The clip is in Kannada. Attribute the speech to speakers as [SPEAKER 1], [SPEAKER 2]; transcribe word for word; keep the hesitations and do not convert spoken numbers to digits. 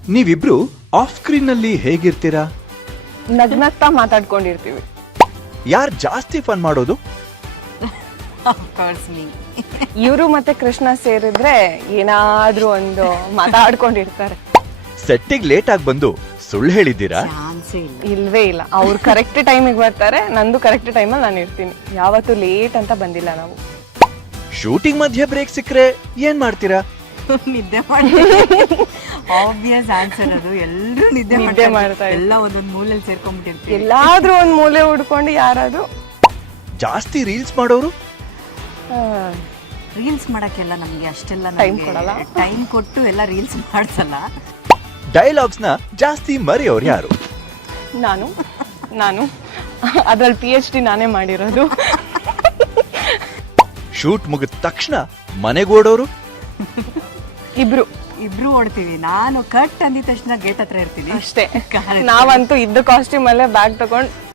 [SPEAKER 1] ನೀವಿಬ್ರು ಆಫ್ ಸ್ಕ್ರೀನ್ ನಲ್ಲಿ ಹೇಗಿರ್ತೀರಾ?
[SPEAKER 2] ನಗ್ನಗ್ತಾ ಮಾತಾಡ್ಕೊಂಡಿರ್ತೀವಿ.
[SPEAKER 1] ಯಾರ್ ಜಾಸ್ತಿ ಫನ್ ಮಾಡೋದು?
[SPEAKER 2] ಇವರು ಮತ್ತೆ ಕೃಷ್ಣ ಸೇರಿದ್ರೆ ಏನಾದ್ರೂ ಒಂದು ಮಾತಾಡ್ಕೊಂಡಿರ್ತಾರೆ.
[SPEAKER 1] ಸೆಟ್ಟಿಗ್ ಲೇಟ್ ಆಗಿ ಬಂದು ಸುಳ್ಳು ಹೇಳಿದ್ದೀರಾ?
[SPEAKER 2] ಇಲ್ವೇ ಇಲ್ಲ, ಅವ್ರು ಕರೆಕ್ಟ್ ಟೈಮಿಗೆ ಬರ್ತಾರೆ, ನಂದು ಕರೆಕ್ಟ್ ಟೈಮಲ್ಲಿ ನಾನು ಇರ್ತೀನಿ. ಯಾವತ್ತು ಲೇಟ್ ಅಂತ ಬಂದಿಲ್ಲ ನಾವು.
[SPEAKER 1] ಶೂಟಿಂಗ್ ಮಧ್ಯೆ ಬ್ರೇಕ್ ಸಿಕ್ಕರೆ ಏನ್ ಮಾಡ್ತೀರಾ?
[SPEAKER 3] ನಿದ್ದೆ ಮಾಡಿ ಆಬ್ವಿಯಸ್ ಆನ್ಸರ್ ಅದು. ಎಲ್ಲರೂ ನಿದ್ದೆ
[SPEAKER 2] ನಿದ್ದೆ ಮಾಡ್ತಾ
[SPEAKER 3] ಎಲ್ಲ ಒಂದೊಂದು ಮೂಲೆಯಲ್ಲಿ ಸೇರ್ಕೊಂಡ್ಬಿಟ್ಟಿರ್ತೀವಿ.
[SPEAKER 2] ಎಲ್ಲಾದ್ರೂ ಒಂದ್ ಮೂಲೆ ಹುಡ್ಕೊಂಡು ಯಾರಾದ್ರೂ.
[SPEAKER 1] ಜಾಸ್ತಿ ರೀಲ್ಸ್ ಮಾಡೋರು?
[SPEAKER 3] ರೀಲ್ಸ್ ಮಾಡಕ್ಕೆಲ್ಲ ನಮ್ಗೆ ಅಷ್ಟೆಲ್ಲ
[SPEAKER 2] ಟೈಮ್ ಕೊಡಲ್ಲ.
[SPEAKER 3] ಟೈಮ್ ಕೊಟ್ಟು ಎಲ್ಲ ರೀಲ್ಸ್ ಮಾಡ್ಸಲ್ಲ.
[SPEAKER 1] ಡೈಲಾಗ್ಸ್ ನ ಜಾಸ್ತಿ ಮರೆಯೋರು ಯಾರು?
[SPEAKER 2] ನಾನು ನಾನು ಅದ್ರಲ್ಲಿ ಪಿ ಎಚ್ ಡಿ ನಾನೇ ಮಾಡಿರೋದು.
[SPEAKER 1] ಶೂಟ್ ಮುಗಿದ ತಕ್ಷಣ ಮನೆಗೋಡೋರು?
[SPEAKER 2] ಇಬ್ರು
[SPEAKER 3] ಇಬ್ರು ಓಡ್ತೀವಿ. ನಾನು ಕಟ್ ಅಂದಿದ ತಕ್ಷಣ ಗೇಟ್ ಹತ್ರ ಇರ್ತೀನಿ
[SPEAKER 2] ಅಷ್ಟೇ. ನಾವಂತೂ ಇದ್ದ ಕಾಸ್ಟ್ಯೂಮ್ ಅಲ್ಲೇ ಬ್ಯಾಗ್ ತಗೊಂಡ್